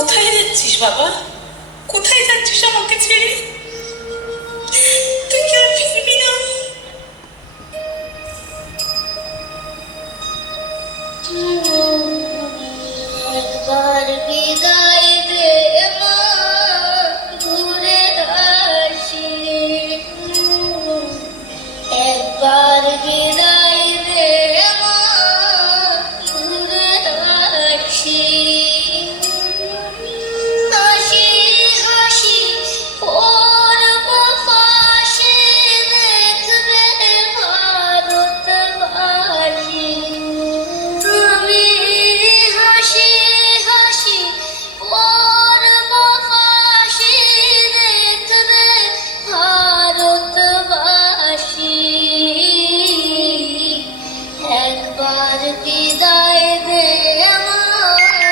কোথায় যাচ্ছিস বাবা? কোথায় যাচ্ছিস আমাকে ছেড়ে? তুই কি আর ফিরবি না? একবার বিদায় দে মা, ঘুরে আসি। একবার বিদায় দে মা, ঘুরে আসি। হাসি হাসি পড়ব ফাঁসি, দেখবে ভারতবাসী। আমি হাসি হাসি পড়ব ফাঁসি, দেখবে ভারতবাসী। একবার বিদায় দে